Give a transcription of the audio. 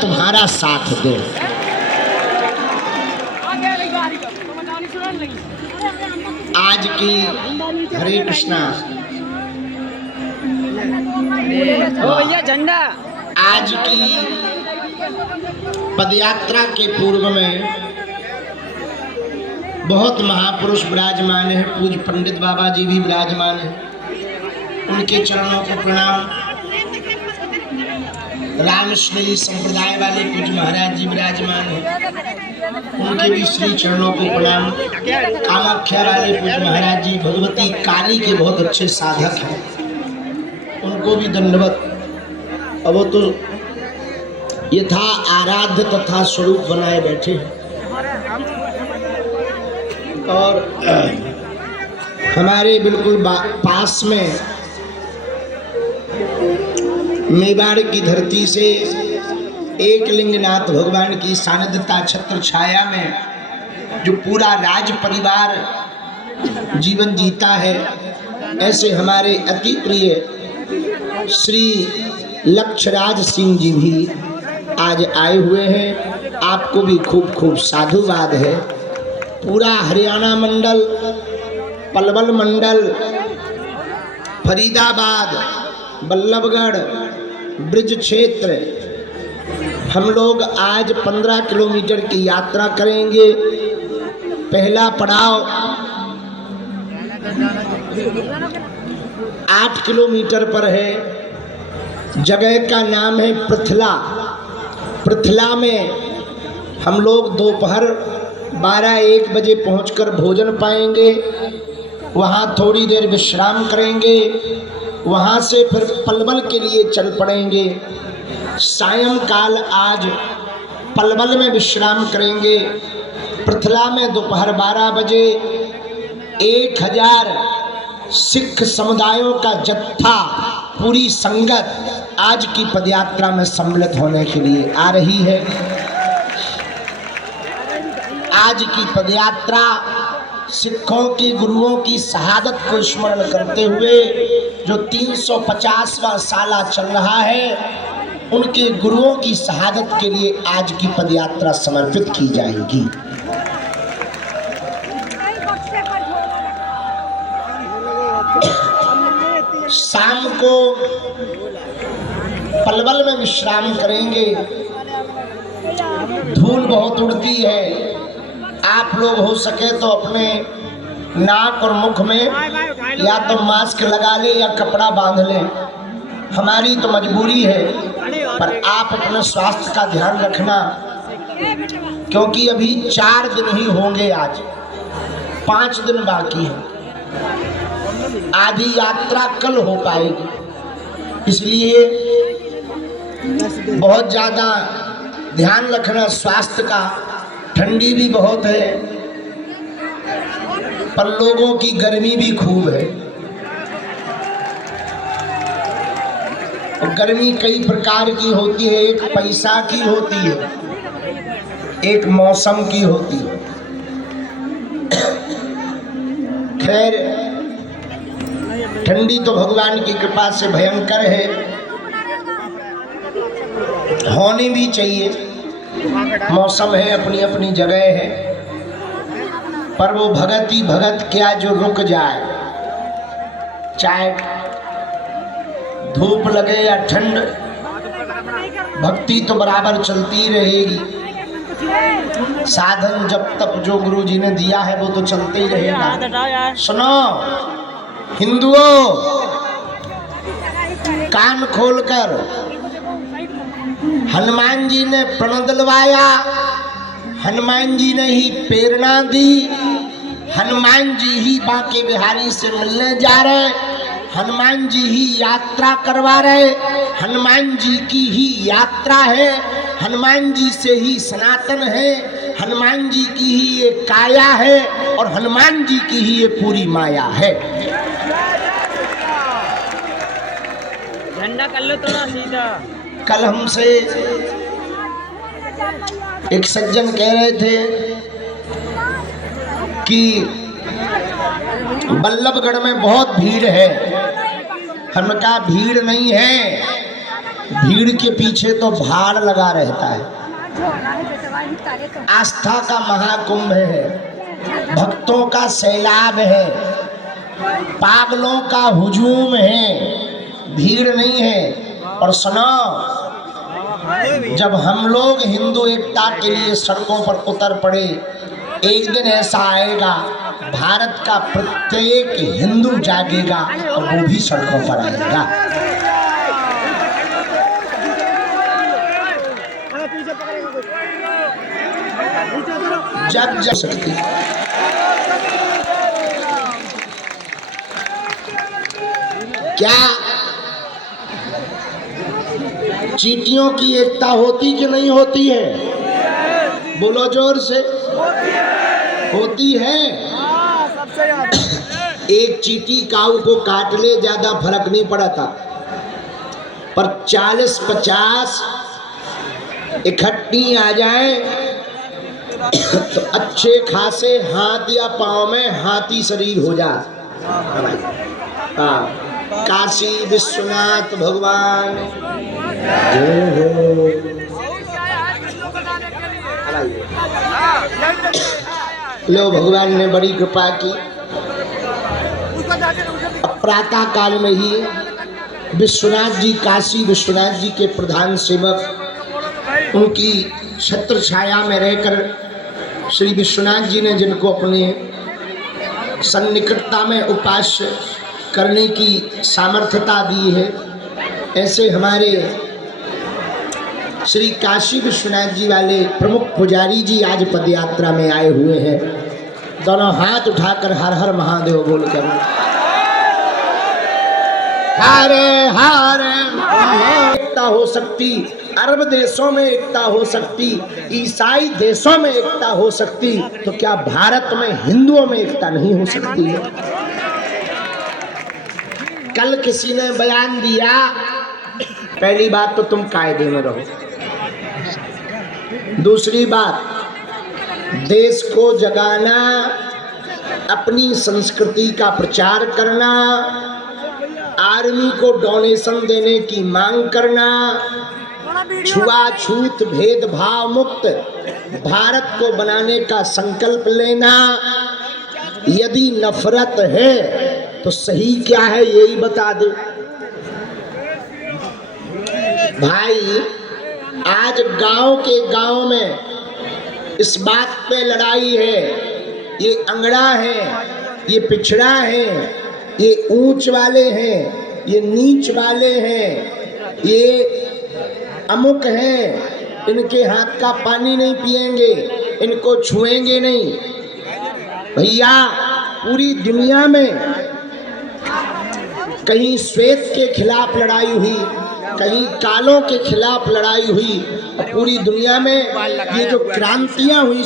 तुम्हारा साथ दे। आज की हरे कृष्णा भैया झंडा। आज की पदयात्रा के पूर्व में बहुत महापुरुष विराजमान है। पूज्य पंडित बाबा जी भी विराजमान है, उनके चरणों को प्रणाम। रामश्री संप्रदाय वाले पूज्य महाराज जी विराजमान है, उनके भी श्री चरणों को प्रणाम। कामाख्या वाले पूज्य महाराज जी भगवती काली के बहुत अच्छे साधक हैं, उनको भी दंडवत। अब वो तो यथा आराध्य तथा स्वरूप बनाए बैठे हैं। और हमारे बिल्कुल पास में मेवाड़ की धरती से एक लिंगनाथ भगवान की सानिध्यता छत्र छाया में जो पूरा राज परिवार जीवन जीता है, ऐसे हमारे अति प्रिय श्री लक्षराज सिंह जी भी आज आए हुए हैं। आपको भी खूब खूब साधुवाद है। पूरा हरियाणा मंडल, पलवल मंडल, फरीदाबाद, बल्लभगढ़, ब्रिज क्षेत्र, हम लोग आज 15 किलोमीटर की यात्रा करेंगे। पहला पड़ाव 8 किलोमीटर पर है। जगह का नाम है पृथला। पृथला में हम लोग दोपहर 12-1 बजे पहुंचकर भोजन पाएंगे। वहाँ थोड़ी देर विश्राम करेंगे, वहाँ से फिर पलवल के लिए चल पड़ेंगे। सायंकाल आज पलवल में विश्राम करेंगे। पृथला में दोपहर 12 बजे 1000 सिख समुदायों का जत्था, पूरी संगत आज की पदयात्रा में सम्मिलित होने के लिए आ रही है। आज की पदयात्रा सिखों की गुरुओं की शहादत को स्मरण करते हुए जो 350वां साला चल रहा है, उनके गुरुओं की शहादत के लिए आज की पदयात्रा समर्पित की जाएगी। शाम को पलवल में विश्राम करेंगे। धूल बहुत उड़ती है, आप लोग हो सके तो अपने नाक और मुख में या तो मास्क लगा ले या कपड़ा बांध लें। हमारी तो मजबूरी है, पर आप अपने स्वास्थ्य का ध्यान रखना, क्योंकि अभी 4 दिन ही होंगे, आज 5 दिन बाकी है। आधी यात्रा कल हो पाएगी, इसलिए बहुत ज़्यादा ध्यान रखना स्वास्थ्य का। ठंडी भी बहुत है, पर लोगों की गर्मी भी खूब है। और गर्मी कई प्रकार की होती है, एक पैसा की होती है, एक मौसम की होती है। खैर, ठंडी तो भगवान की कृपा से भयंकर है, होनी भी चाहिए। मौसम है, अपनी अपनी जगह है, पर वो भगत ही भगत क्या जो रुक जाए, चाहे धूप लगे या ठंड, भक्ति तो बराबर चलती रहेगी। साधन जब तक जो गुरु जी ने दिया है वो तो चलते ही रहेगा। सुनो हिंदुओं, कान खोलकर, हनुमान जी ने प्रण दिलवाया, हनुमान जी ने ही प्रेरणा दी, हनुमान जी ही बांके बिहारी से मिलने जा रहे, हनुमान जी ही यात्रा करवा रहे, हनुमान जी की ही यात्रा है, हनुमान जी से ही सनातन है, हनुमान जी की ही ये काया है और हनुमान जी की ही ये पूरी माया है। झंडा कर लो थोड़ा सीधा। कल हमसे एक सज्जन कह रहे थे कि बल्लभगढ़ में बहुत भीड़ है। हमने कहा भीड़ नहीं है, भीड़ के पीछे तो भाड़ लगा रहता है। आस्था का महाकुंभ है, भक्तों का सैलाब है, पागलों का हुजूम है, भीड़ नहीं है। और सुनो, जब हम लोग हिंदू एकता के लिए सड़कों पर उतर पड़े, एक दिन ऐसा आएगा भारत का प्रत्येक हिंदू जागेगा और वो भी सड़कों पर आएगा। जब जब सकती क्या चींटियों की एकता होती कि नहीं होती है? बोलो जोर से। होती है। एक चींटी काऊ को काट ले, ज्यादा फर्क नहीं पड़ा था, पर 40-50 इकट्ठी आ जाए तो अच्छे खासे हाथ या पांव में हाथी शरीर हो जाए। हाँ, काशी विश्वनाथ भगवान जय हो। लो, भगवान ने बड़ी कृपा की। प्रातः काल में ही विश्वनाथ जी, काशी विश्वनाथ जी के प्रधान सेवक, उनकी छत्र छाया में रहकर श्री विश्वनाथ जी ने जिनको अपने सन्निकटता में उपास्य करने की सामर्थ्यता दी है, ऐसे हमारे श्री काशी विश्वनाथ जी वाले प्रमुख पुजारी जी आज पदयात्रा में आए हुए हैं। दोनों हाथ उठाकर हर हर महादेव बोलकर हरे हरे एकता हो सकती, अरब देशों में एकता हो सकती, ईसाई देशों में एकता हो सकती, तो क्या भारत में हिंदुओं में एकता नहीं हो सकती है? कल किसी ने बयान दिया, पहली बात तो तुम कायदे में रहो, दूसरी बात देश को जगाना, अपनी संस्कृति का प्रचार करना, आर्मी को डोनेशन देने की मांग करना, छुआछूत भेदभाव मुक्त भारत को बनाने का संकल्प लेना। यदि नफरत है तो सही क्या है यही बता दे भाई। आज गांव के गांव में इस बात पे लड़ाई है, ये अंगड़ा है, ये पिछड़ा है, ये ऊंच वाले हैं, ये नीच वाले हैं, ये अमुक हैं, इनके हाथ का पानी नहीं पिएंगे, इनको छुएंगे नहीं। भैया, पूरी दुनिया में कहीं श्वेत के खिलाफ लड़ाई हुई, कहीं कालों के खिलाफ लड़ाई हुई, और पूरी दुनिया में ये जो क्रांतियां हुई